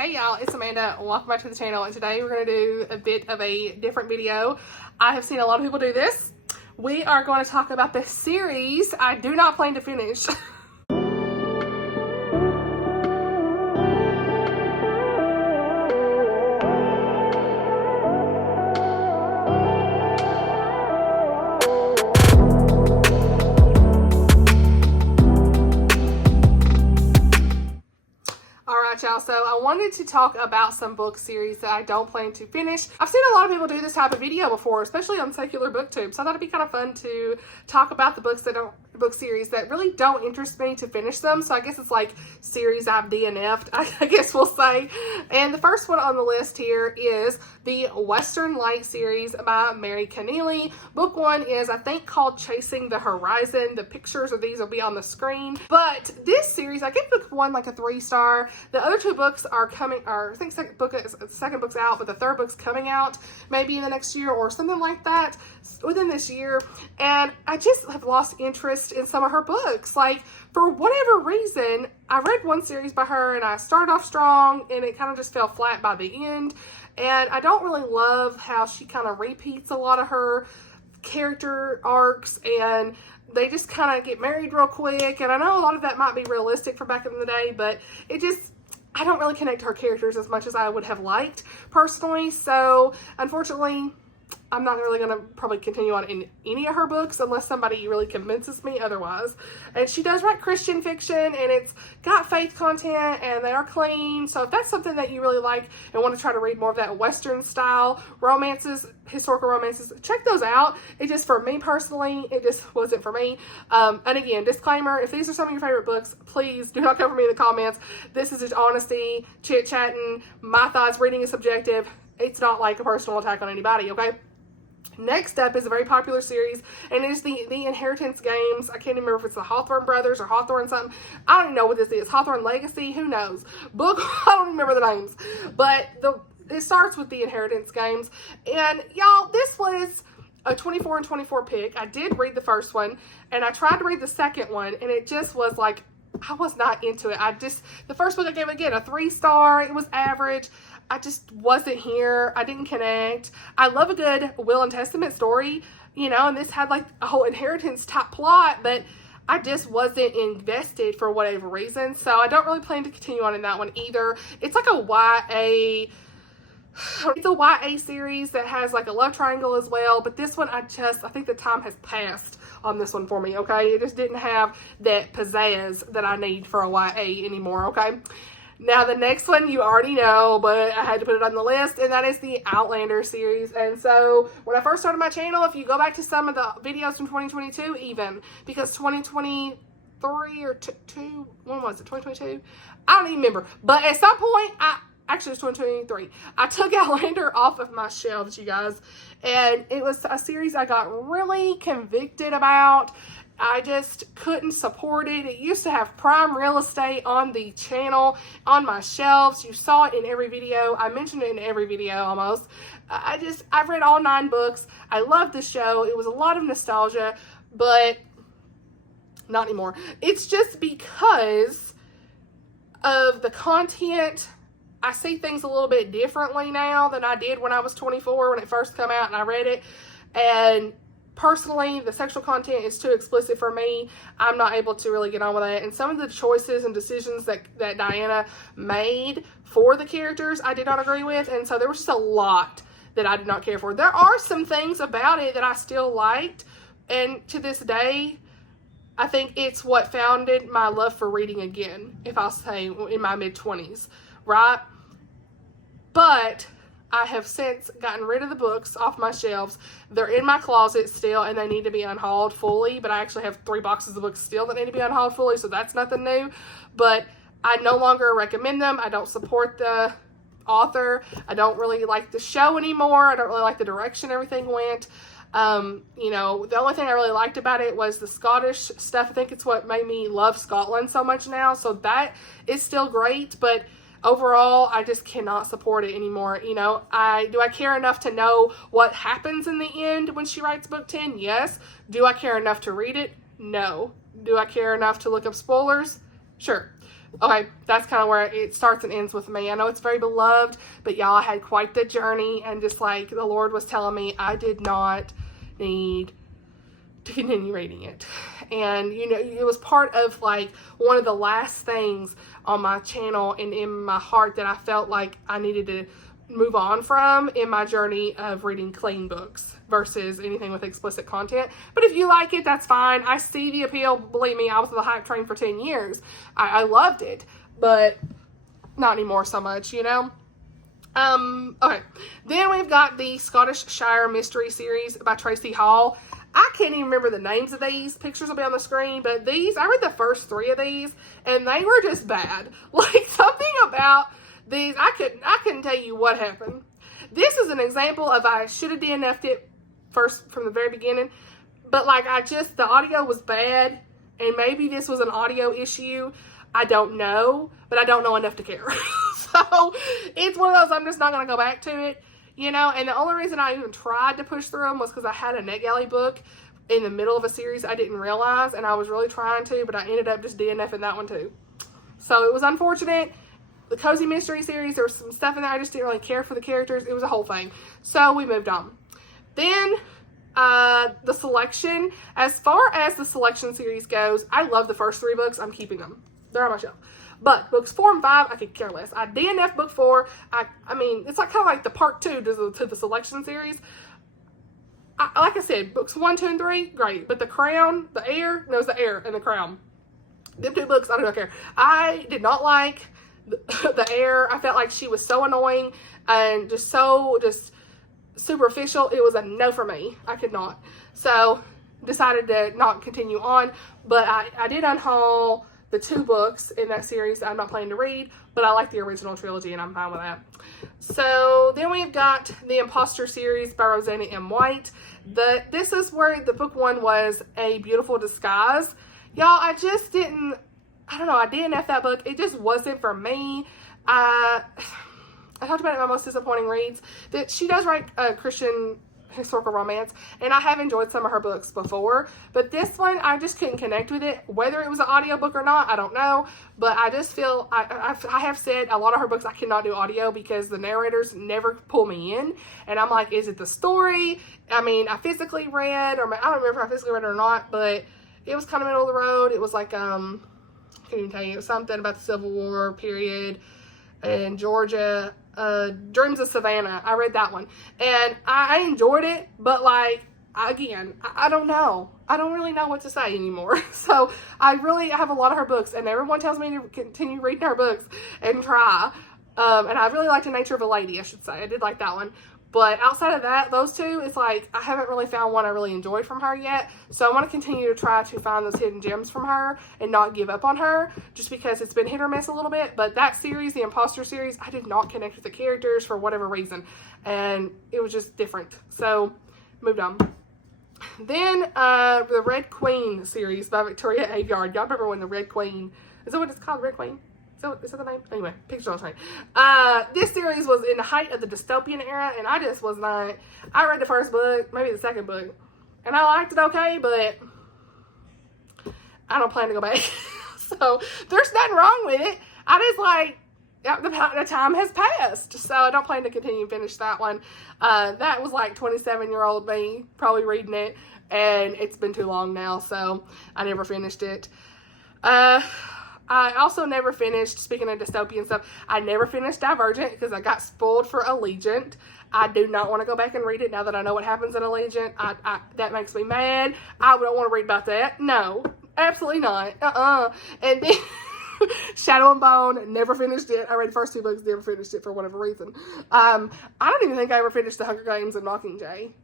Hey y'all, it's Amanda. Welcome back to the channel, and today we're going to do a bit of a different video. I have seen a lot of people do this. We are going to talk about the series I do not plan to finish. Y'all, so I wanted to talk about some book series that I don't plan to finish. I've seen a lot of people do this type of video before, especially on secular BookTube, so I thought it'd be kind of fun to talk about the book series that really don't interest me to finish them. So I guess it's like series I've DNF'd, I guess we'll say. And the first one on the list here is the Western Light series by Mary Connealy. Book one is, I think, called Chasing the Horizon. The pictures of these will be on the screen. But this series, I give book one like a 3-star. The other two books are coming, or I think second book's out, but the third book's coming out maybe in the next year or something like that within this year. And I just have lost interest in some of her books. Like, for whatever reason, I read one series by her and I started off strong and it kind of just fell flat by the end. And I don't really love how she kind of repeats a lot of her character arcs, and they just kind of get married real quick. And I know a lot of that might be realistic for back in the day, but it just, I don't really connect to her characters as much as I would have liked personally. So unfortunately, I'm not really going to probably continue on in any of her books unless somebody really convinces me otherwise. And she does write Christian fiction, and it's got faith content, and they are clean. So if that's something that you really like and want to try to read more of that Western style romances, historical romances, check those out. It just, for me personally, it just wasn't for me. And again, disclaimer, if these are some of your favorite books, please do not come for me in the comments. This is just honesty, chit-chatting, my thoughts. Reading is subjective. It's not like a personal attack on anybody, okay? Next up is a very popular series, and it is the Inheritance Games. I can't remember if it's the Hawthorne Brothers or Hawthorne something. I don't even know what this is. Hawthorne Legacy? Who knows? Book, I don't remember the names. But it starts with the Inheritance Games. And y'all, this was a 24 and 24 pick. I did read the first one, and I tried to read the second one, and it just was like, I was not into it. The first book I gave, again, a 3-star. It was average. I just wasn't here. I didn't connect. I love a good Will and Testament story, you know, and this had like a whole inheritance type plot, but I just wasn't invested for whatever reason. So I don't really plan to continue on in that one either. It's like a YA series that has like a love triangle as well, but this one I think the time has passed on this one for me, okay? It just didn't have that pizzazz that I need for a YA anymore, okay? Now, the next one you already know, but I had to put it on the list, and that is the Outlander series. And so, when I first started my channel, if you go back to some of the videos from 2022 even, because 2023 or when was it, 2022? I don't even remember. But at some point, actually it was 2023, I took Outlander off of my shelves, you guys. And it was a series I got really convicted about. I just couldn't support it. It used to have prime real estate on the channel, on my shelves. You saw it in every video. I mentioned it in every video almost. I've read all 9 books. I loved the show. It was a lot of nostalgia, but not anymore. It's just because of the content. I see things a little bit differently now than I did when I was 24, when it first came out and I read it. And personally, the sexual content is too explicit for me. I'm not able to really get on with that. And some of the choices and decisions that Diana made for the characters, I did not agree with. And so there was just a lot that I did not care for. There are some things about it that I still liked. And to this day, I think it's what founded my love for reading again, if I'll say, in my mid-20s, right? But I have since gotten rid of the books off my shelves. They're in my closet still, and they need to be unhauled fully, but I actually have 3 boxes of books still that need to be unhauled fully, so that's nothing new. But I no longer recommend them. I don't support the author. I don't really like the show anymore. I don't really like the direction everything went. You know, the only thing I really liked about it was the Scottish stuff. I think it's what made me love Scotland so much now, so that is still great, but overall, I just cannot support it anymore. You know, do I care enough to know what happens in the end when she writes book 10? Yes. Do I care enough to read it? No. Do I care enough to look up spoilers? Sure. Okay, that's kind of where it starts and ends with me. I know it's very beloved, but y'all, I had quite the journey, and just like the Lord was telling me, I did not need to continue reading it. And you know, it was part of like one of the last things on my channel and in my heart that I felt like I needed to move on from in my journey of reading clean books versus anything with explicit content. But if you like it, that's fine. I see the appeal. Believe me, I was on the hype train for 10 years. I loved it, but not anymore so much, you know? Okay. Then we've got the Scottish Shire Mystery Series by Tracy Hall. I can't even remember the names of these. Pictures will be on the screen, but these, I read the first 3 of these, and they were just bad. Like, something about these, I couldn't tell you what happened. This is an example of I should have DNF'd it first from the very beginning, but like the audio was bad, and maybe this was an audio issue. I don't know, but I don't know enough to care. So it's one of those, I'm just not going to go back to it, you know, and the only reason I even tried to push through them was because I had a NetGalley book in the middle of a series I didn't realize, and I was really trying to, but I ended up just DNFing that one too. So it was unfortunate. The Cozy Mystery Series, there was some stuff in there I just didn't really care for the characters. It was a whole thing. So we moved on. Then the selection. As far as the selection series goes, I love the first 3 books. I'm keeping them. They're on my shelf. But books 4 and 5, I could care less. I DNF book 4. I mean, it's like kind of like the part 2 to the selection series. Like I said, books 1, 2, and 3, great. But The Crown, The Heir, no, it's The Heir and The Crown. Them 2 books, I don't care. I did not like the Heir. I felt like she was so annoying and just superficial. It was a no for me. I could not. So decided to not continue on. But I did unhaul the 2 books in that series that I'm not planning to read, but I like the original trilogy and I'm fine with that. So then we've got the Imposter series by Rosanna M. White. This is where the book 1 was A Beautiful Disguise. Y'all, I just didn't, I don't know, I DNF that book. It just wasn't for me. I talked about it in my most disappointing reads, that she does write Christian historical romance, and I have enjoyed some of her books before, but this one, I just couldn't connect with it. Whether it was an audiobook or not, I don't know, but I just feel, I have said a lot of her books I cannot do audio because the narrators never pull me in, and I'm like, is it the story? I mean, I physically read, or I don't remember if I physically read it or not, but it was kind of middle of the road. It was like, I can't even tell you, it was something about the Civil War period in Georgia. Dreams of Savannah. I read that one and I enjoyed it, but like, again, I don't know. I don't really know what to say anymore. So I have a lot of her books, and everyone tells me to continue reading her books and try. And I really liked The Nature of a Lady, I should say. I did like that one. But outside of that, those 2, it's like, I haven't really found one I really enjoyed from her yet. So I want to continue to try to find those hidden gems from her and not give up on her, just because it's been hit or miss a little bit. But that series, the Imposter series, I did not connect with the characters for whatever reason. And it was just different. So, moved on. Then, the Red Queen series by Victoria Aveyard. Y'all remember when the Red Queen, is that what it's called, Red Queen? Is that the name? Anyway, picture on the screen. This series was in the height of the dystopian era, and I just was not, I read the first book, maybe the second book, and I liked it okay, but I don't plan to go back. So, there's nothing wrong with it. I just like, the time has passed, so I don't plan to continue to finish that one. That was like 27-year-old me probably reading it, and it's been too long now, so I never finished it. I also never finished, speaking of dystopian stuff, I never finished Divergent because I got spoiled for Allegiant. I do not want to go back and read it now that I know what happens in Allegiant. That makes me mad. I don't want to read about that. No, absolutely not. And then Shadow and Bone, never finished it. I read the first 2 books, never finished it for whatever reason. I don't even think I ever finished The Hunger Games and Mockingjay.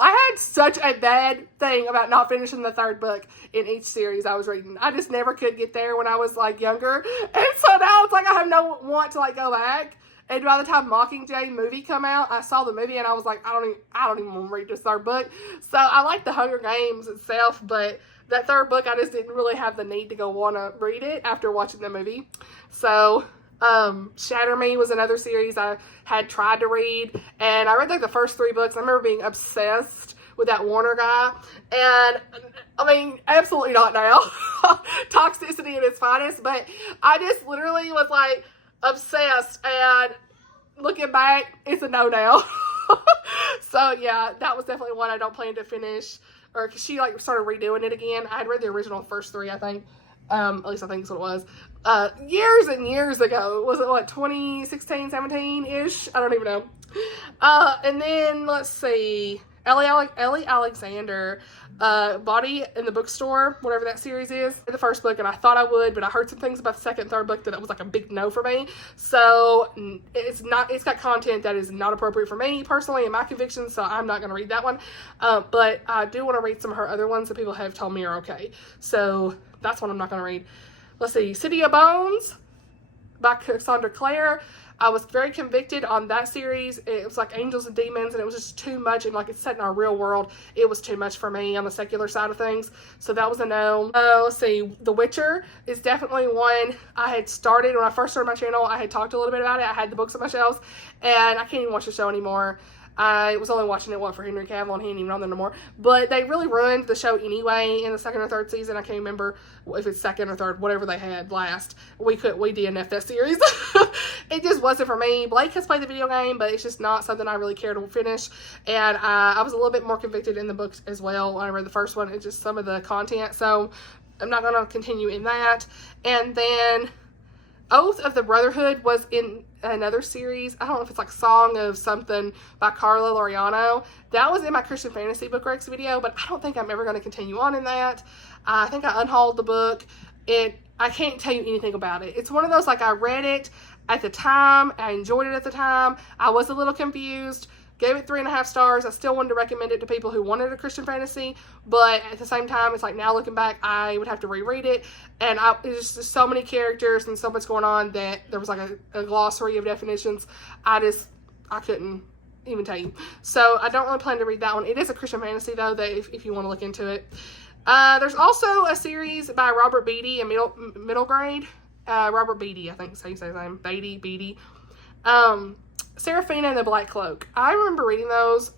I had such a bad thing about not finishing the 3rd book in each series I was reading. I just never could get there when I was like younger. And so now it's like I have no want to like go back. And by the time Mockingjay movie come out, I saw the movie and I was like, I don't even want to read this 3rd book. So I like The Hunger Games itself, but that 3rd book, I just didn't really have the need to go want to read it after watching the movie. So Shatter Me was another series I had tried to read, and I read like the first 3 books. I remember being obsessed with that Warner guy, and I mean, absolutely not now. Toxicity at its finest. But I just literally was like obsessed, and looking back, it's a no now. So yeah, that was definitely one I don't plan to finish, or because she like started redoing it again. I had read the original first three, I think. At least I think that's what it was. Years and years ago. Was it what, 2016, 17-ish? I don't even know. And then let's see, Ellie Alexander, Body in the Bookstore, whatever that series is. The first book, and I thought I would, but I heard some things about the second and third book that it was like a big no for me. So it's got content that is not appropriate for me personally and my convictions, so I'm not going to read that one. But I do want to read some of her other ones that people have told me are okay. So that's one I'm not going to read. Let's see, City of Bones by Cassandra Clare. I was very convicted on that series. It was like Angels and Demons, and it was just too much, and like it's set in our real world. It was too much for me on the secular side of things, so that was a no. Let's see, The Witcher is definitely one I had started when I first started my channel. I had talked a little bit about it. I had the books on my shelves, and I can't even watch the show anymore. I was only watching it, for Henry Cavill, and he ain't even on there no more. But they really ruined the show anyway in the second or third season. I can't remember if it's second or third, whatever they had last. We DNF'd that series. It just wasn't for me. Blake has played the video game, but it's just not something I really care to finish. And I was a little bit more convicted in the books as well when I read the first one. It's just some of the content. So I'm not going to continue in that. And then Oath of the Brotherhood was in another series. I don't know if it's like Song of Something by Carla Laureano. That was in my Christian Fantasy Book Recs video, but I don't think I'm ever going to continue on in that. I think I unhauled the book. I can't tell you anything about it. It's one of those, like, I read it at the time. I enjoyed it at the time. I was a little confused. Gave it 3.5 stars. I still wanted to recommend it to people who wanted a Christian fantasy, but at the same time, it's like now looking back, I would have to reread it, and there's just so many characters and so much going on that there was like a glossary of definitions. I couldn't even tell you. So I don't really plan to read that one. It is a Christian fantasy though, that if you want to look into it. There's also a series by Robert Beatty in middle grade. Robert Beatty, I think so you say his name. Beatty. Seraphina and the Black Cloak. I remember reading those.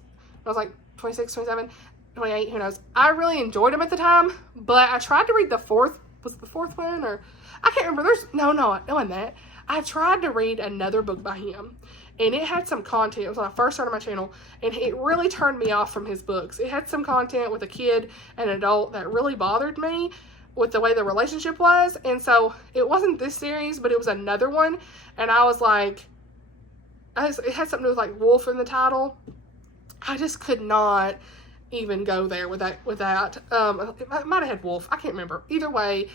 I was like 26, 27, 28, who knows. I really enjoyed them at the time, but I tried to read the fourth. Was it the fourth one? Or I can't remember. No, that. I tried to read another book by him, and it had some content. It was when I first started my channel, and it really turned me off from his books. It had some content with a kid and an adult that really bothered me with the way the relationship was, and so it wasn't this series, but it was another one, and I was like, it had something to do with like wolf in the title. I just could not even go there with that. It might have had wolf. I can't remember. Either way,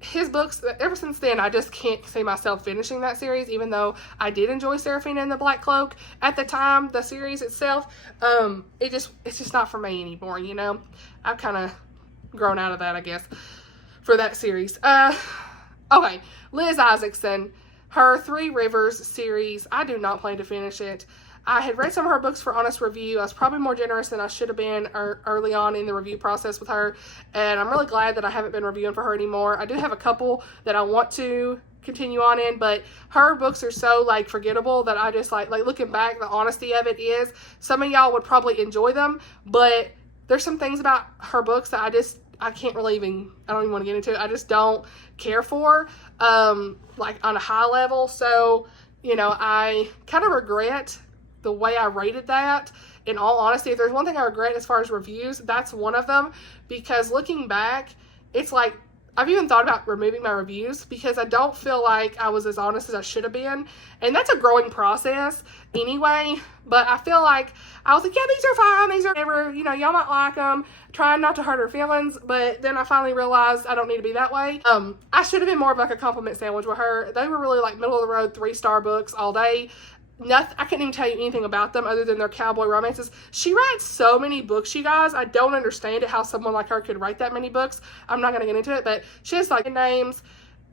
his books, ever since then, I just can't see myself finishing that series, even though I did enjoy Seraphina and the Black Cloak at the time, the series itself. It's just not for me anymore, you know? I've kind of grown out of that, I guess, for that series. Okay, Liz Isaacson. Her Three Rivers series, I do not plan to finish it. I had read some of her books for honest review. I was probably more generous than I should have been early on in the review process with her, and I'm really glad that I haven't been reviewing for her anymore. I do have a couple that I want to continue on in, but her books are so like forgettable that I just like looking back, the honesty of it is some of y'all would probably enjoy them, but there's some things about her books that I can't really I don't even want to get into it. I just don't care for, like on a high level. So, you know, I kind of regret the way I rated that. In all honesty, if there's one thing I regret as far as reviews, that's one of them, because looking back, it's like, I've even thought about removing my reviews because I don't feel like I was as honest as I should have been. And that's a growing process anyway. But I feel like I was like, yeah, these are fine. These are never, you know, y'all might like them. Trying not to hurt her feelings. But then I finally realized I don't need to be that way. I should have been more of like a compliment sandwich with her. They were really like middle of the road 3-star books all day. Nothing, I couldn't even tell you anything about them other than their cowboy romances. She writes so many books, you guys. I don't understand it, how someone like her could write that many books. I'm not going to get into it, but she has like names.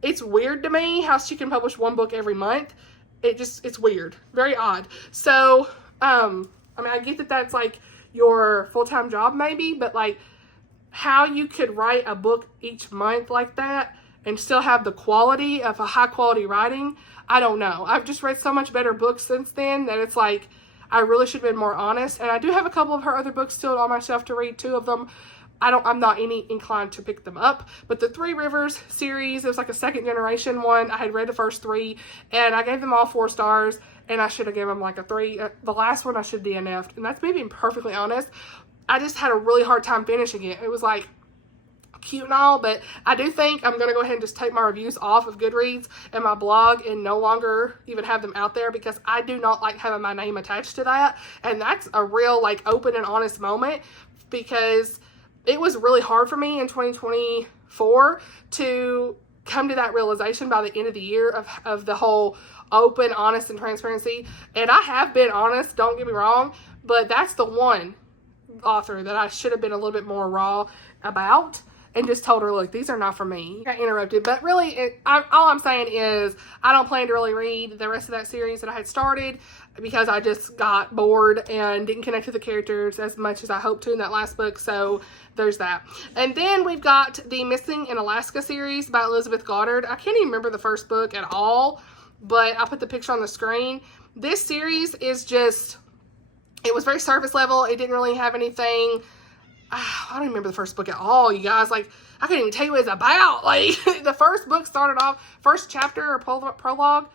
It's weird to me how she can publish one book every month. It's weird. Very odd. So, I mean, I get that that's like your full-time job maybe, but like how you could write a book each month like that and still have the quality of a high-quality writing, I don't know. I've just read so much better books since then that it's like I really should have been more honest. And I do have a couple of her other books still on my shelf to read, 2 of them. I'm not any inclined to pick them up. But the Three Rivers series, it was like a second generation one. I had read the first 3 and I gave them all 4 stars, and I should have given them like a 3. The last one I should have DNF'd, and that's me being perfectly honest. I just had a really hard time finishing it. It was like cute and all, but I do think I'm going to go ahead and just take my reviews off of Goodreads and my blog and no longer even have them out there, because I do not like having my name attached to that. And that's a real like open and honest moment, because it was really hard for me in 2024 to come to that realization by the end of the year of the whole open, honest, and transparency. And I have been honest, don't get me wrong, but that's the one author that I should have been a little bit more raw about and just told her, look, these are not for me. I got interrupted, but really, all I'm saying is I don't plan to really read the rest of that series that I had started, because I just got bored and didn't connect with the characters as much as I hoped to in that last book. So there's that. And then we've got the Missing in Alaska series by Elizabeth Goddard. I can't even remember the first book at all, but I'll put the picture on the screen. This series is just, it was very surface level. It didn't really have anything. I don't remember the first book at all, you guys. Like, I couldn't even tell you what it's about. Like, the first book started off, first chapter or prologue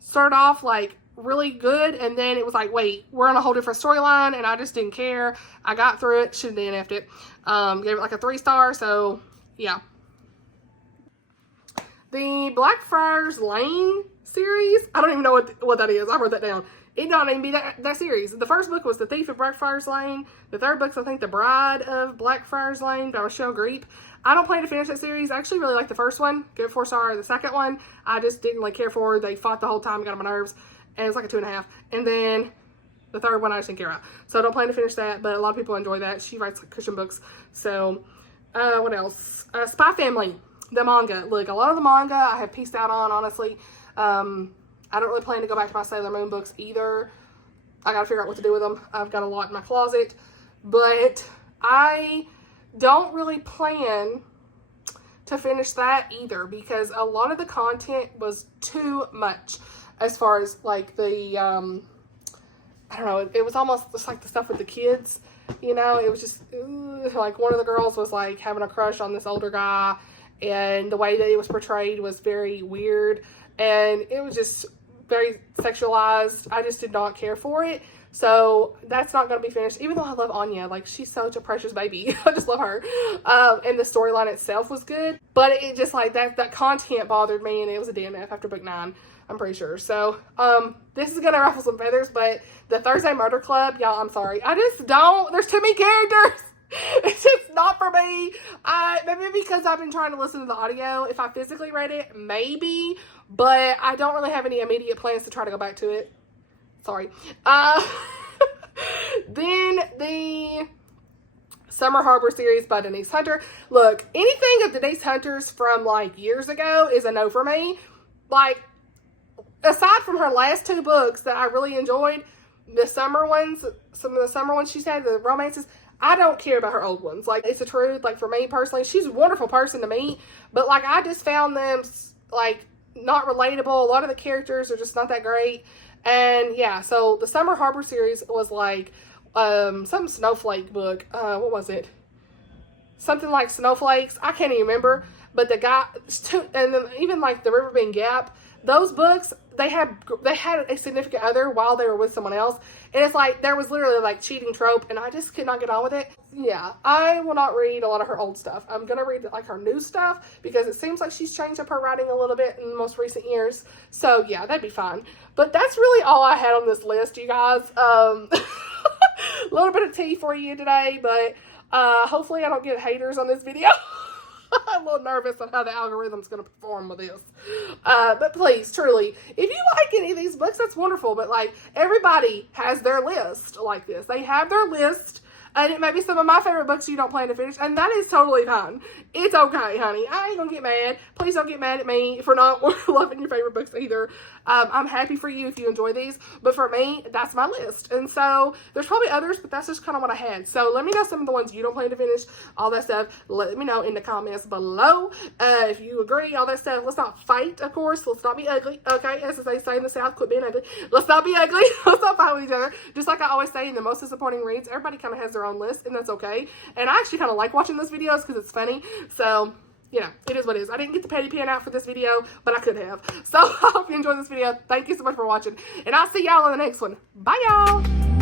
started off like really good, and then it was like, wait, we're on a whole different storyline, and I just didn't care. I got through it, should have DNF'd it. Gave it like a 3-star, so yeah. The Blackfriars Lane series, I don't even know what that is. I wrote that down. It don't even be that series. The first book was The Thief of Blackfriars Lane. The third book's, I think, The Bride of Blackfriars Lane by Michelle Greep. I don't plan to finish that series. I actually really like the first one. Give it 4 stars. The second one, I just didn't really care for. They fought the whole time, got on my nerves. And it's like a 2.5. And then the third one I just didn't care about. So I don't plan to finish that, but a lot of people enjoy that. She writes Christian books. So, what else? Spy Family, the manga. Look, a lot of the manga I have pieced out on, honestly. I don't really plan to go back to my Sailor Moon books either. I gotta figure out what to do with them. I've got a lot in my closet. But I don't really plan to finish that either, because a lot of the content was too much as far as like the, I don't know, it was almost just like the stuff with the kids, you know. It was just, like one of the girls was like having a crush on this older guy, and the way that it was portrayed was very weird, and it was just very sexualized. I just did not care for it. So that's not going to be finished, even though I love Anya. Like, she's such a precious baby. I just love her. And the storyline itself was good, but it just like that content bothered me, and it was a DNF after book 9, I'm pretty sure. So this is going to ruffle some feathers, but the Thursday Murder Club, y'all, I'm sorry. I just don't, there's too many characters. It's just not for me. Maybe because I've been trying to listen to the audio. If I physically read it, maybe, but I don't really have any immediate plans to try to go back to it. Sorry. Then the Summer Harbor series by Denise Hunter. Look, anything of Denise Hunter's from like years ago is a no for me. Like, aside from her last 2 books that I really enjoyed, the summer ones, some of the summer ones she's had, the romances, I don't care about her old ones. Like, it's the truth. Like, for me personally, she's a wonderful person to meet, but like, I just found them like not relatable. A lot of the characters are just not that great. And yeah, so the Summer Harbor series was like some snowflake book. What was it? Something like Snowflakes. I can't even remember. But the guy, and then even like the Riverbend Gap, those books, they had a significant other while they were with someone else. And it's like, there was literally like cheating trope, and I just could not get on with it. Yeah, I will not read a lot of her old stuff. I'm going to read like her new stuff, because it seems like she's changed up her writing a little bit in the most recent years. So yeah, that'd be fine. But that's really all I had on this list, you guys. A little bit of tea for you today, but hopefully I don't get haters on this video. I'm a little nervous on how the algorithm's going to perform with this. But please, truly, if you like any of these books, that's wonderful. But like, everybody has their list like this. They have their list. And it may be some of my favorite books you don't plan to finish, and that is totally fine. It's okay, honey. I ain't gonna get mad. Please don't get mad at me for not loving your favorite books either. I'm happy for you if you enjoy these, but for me, that's my list. And so there's probably others, but that's just kind of what I had. So let me know some of the ones you don't plan to finish, all that stuff. Let me know in the comments below if you agree, all that stuff. Let's not fight, of course. Let's not be ugly, okay? As they say in the South, quit being ugly. Let's not be ugly. Let's not fight with each other. Just like I always say in the most disappointing reads, everybody kind of has their your own list, and that's okay. And I actually kind of like watching those videos because it's funny. So, you know, it is what it is. I didn't get the petty pen out for this video, but I could have. So I hope you enjoyed this video. Thank you so much for watching, and I'll see y'all in the next one. Bye, y'all.